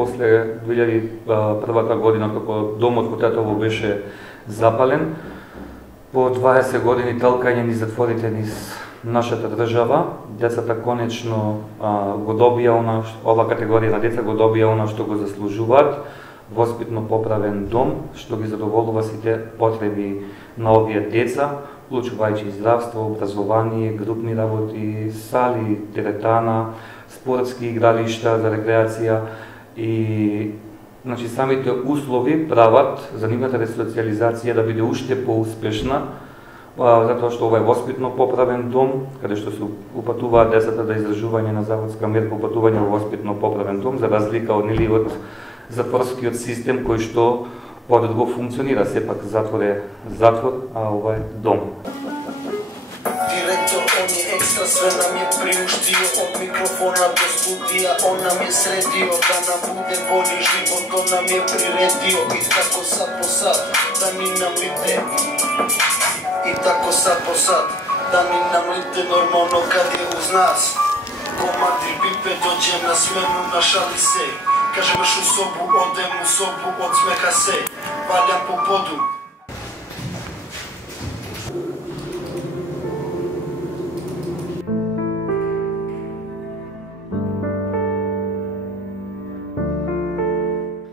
после 2001 година, како домот во татово беше запален, по 20 години талкање низ затворите низ нашата држава, децата конечно го добија ова категорија на деца го добија она што го заслужуваат, воспитно поправен дом, што ги задоволува сите потреби на овие деца, вклучувајќи и здравство, образование, групни работи, сали, теретана, спортски игралишта за рекреација и самите услови прават за нивната ресоциализација да биде уште поуспешна, затоа што ова е воспитно поправен дом, каде што се упатуваат децата да издржување на заводска мерка, упатување во воспитно поправен дом, за разлика од затворскиот систем кој што подруго функционира, сепак затвор е затвор, а ова е дом. Директор, он е екстра, све нам е приуштио, од микрофона до студија, он нам е средио, да нам буде боли живот, он нам е приредио, и тако сад по сад, да ни намлите, и тако сад по сад, да ни намлите нормално каде уз нас. Команdir Пипе доđe на смену, нашали се, кажемеш у собу, одем у собу, одсмеха се, валям по поду.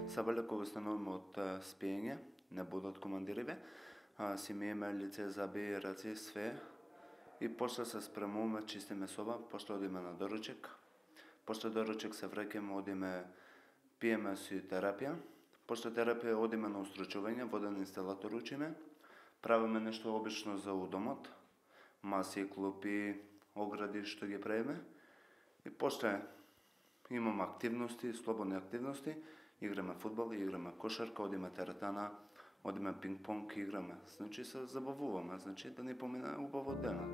Сабале кога стануваме од спиење, не будат командириве, си миеме лице, заби, раци, све, и после се спремуваме, чистиме соба, после одиме на доручек, после доручек се враќаме, одиме, пиеме си терапија, после терапија одиме на устручување, воден инсталатор учиме, правиме нешто обично за удомот, маси, клупи, огради што ги правиме, и после имаме активности, слободни активности, играме фудбал, играме кошарка, одиме теретана, одиме пинг-понг, играме. Значи се забавуваме, значи да ни помине убаво денот.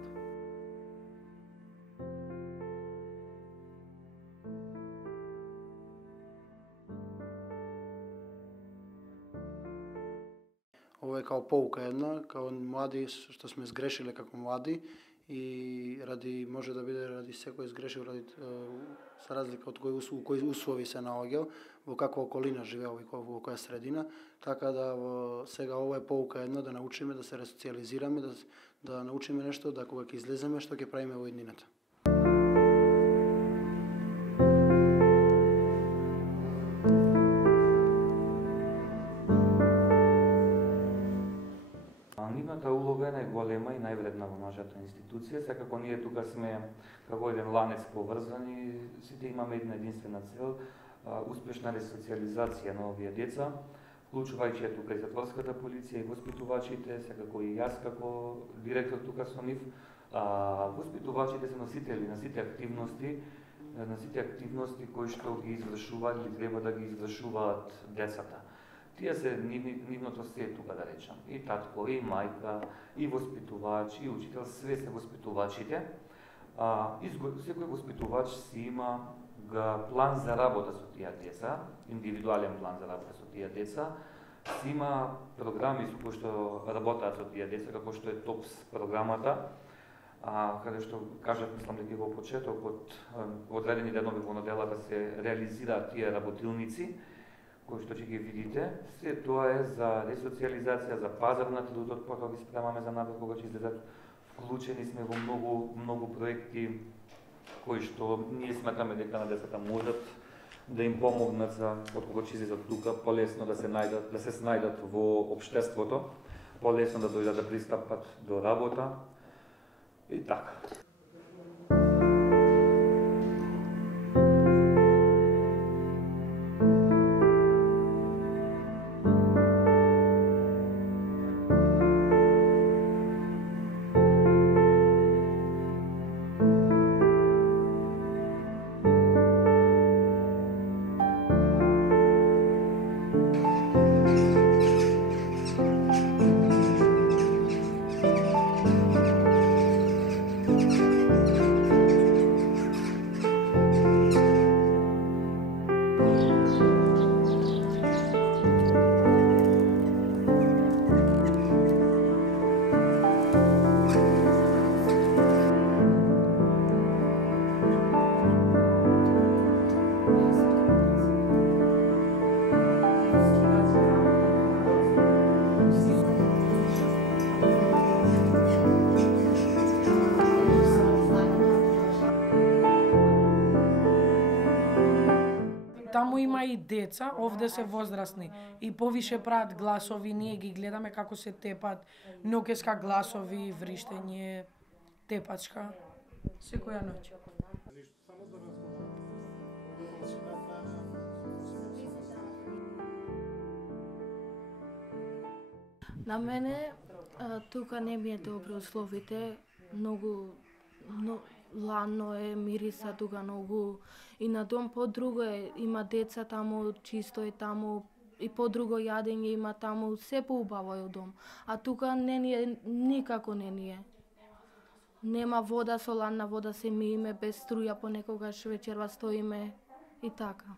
Ова е као поука една, као млади што сме сгрешиле како млади и може да биде ради секој сгрешил, за разлика од кои услови се наоѓал, во каква околина живеел и во која средина, така да сега ова е поука една да научиме да се ресоциализираме, да научиме нешто, да кога ќе излеземе што ќе правиме во иднината. Нивната улога е најголема и највредна во нашата институција, секако ние тука сме како еден ланец поврзани, сите имаме една единствена цел, успешна ресоциализација на овие деца, вклучувајќи тука и затворската полиција и воспитувачите, секако и јас како директор тука со нив. Воспитувачите се носители на сите активности кои што ги извршуваат или треба да ги извршуваат децата. Тие се нивното се тука, да речам. И татко, и мајка, и воспитувач, и учител, све се воспитувачите. Секој воспитувач си има план за работа со тие деца, индивидуален план за работа со тие деца, си има програми со кои што работаат со тие деца, како што е ТОПС програмата, каде што кажав, мислам дека во почетокот, одредени денови во неделата се реализираат тие работилници, кои што ќе ги видите. Се тоа е за ресоциализација, за пазар на трудот, потоа ги спремаме за напред кога ќе излезат. Вклучени сме во многу проекти кои што ние сметаме дека на децата можат да им помогнат за кога ќе излезат тука, полесно да се снајдат во општеството, полесно да дојдат да пристапат до работа и така. има и деца, овде се возрастни. И повише прават гласови, ние ги гледаме како се тепат, ноќеска гласови, вриштење, тепачка, секоја ноќ. На мене тука не ми е добро условите, многу лано е, мириса тука многу и на дом по-друго е, има деца таму, чисто е таму и по-друго јадење има таму, се поубаво е у дом. А тука не ни е, никако не ни е. Нема вода, со ладна вода се миеме, без струја понекогаш вечерва стоиме и така.